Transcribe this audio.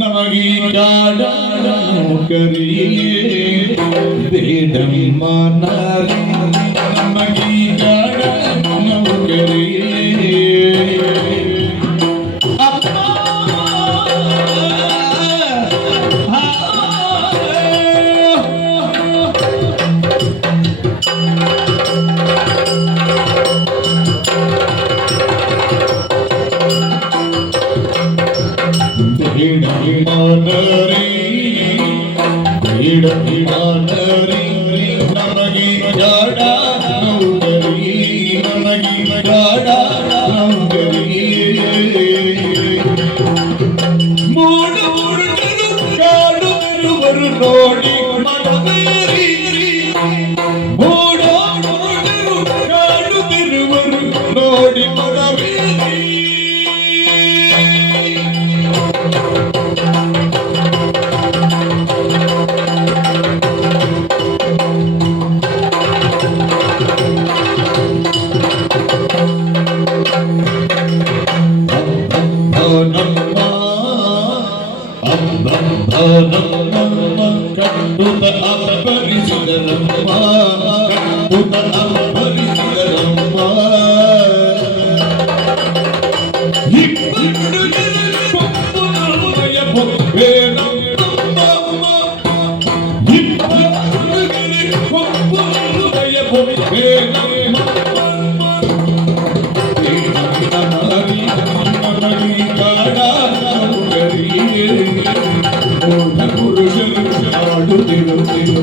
ನಮಗೀ ಜಾಡ ನೌಕರಿಯೇ ಬೇಡಮ್ಮ ನಾರಿ ನಮಗೀ ಜಾಡ ನೌಕರಿಯೇ ನಮಗಿ ಜಾಡ ನೌಕರಿ ನಮಗಿ ಜಾಡ ನೌಕರಿ ಮೂಡು ಮೂಡುತ್ತರು ಕಾಡುತ್ತಿರುವರು ನೋಡಿ ಮನವೇರಿ ಮೂಡು ಮೂಡುತ್ತರು ಕಾಡುತ್ತಿರುವರು ನೋಡಿ ಮನವೇರಿ ಕಟ್ಟುತ್ತ ಅಪರಿಸಿದರಮ್ಮ ಕಟ್ಟುತ್ತ ಅಪರಿಸಿದರಮ್ಮ ಇಬ್ಬರು ಪಪ್ಪು ನಮ್ಮಯ ಭಕ್ತೇನಮ್ಮ ಇಬ್ಬರು ಪಪ್ಪು ನಮ್ಮಯ ಭಕ್ತೇನಮ್ಮ ಪುರುಷರು ಆಡುತ್ತಿರುತ್ತಿರು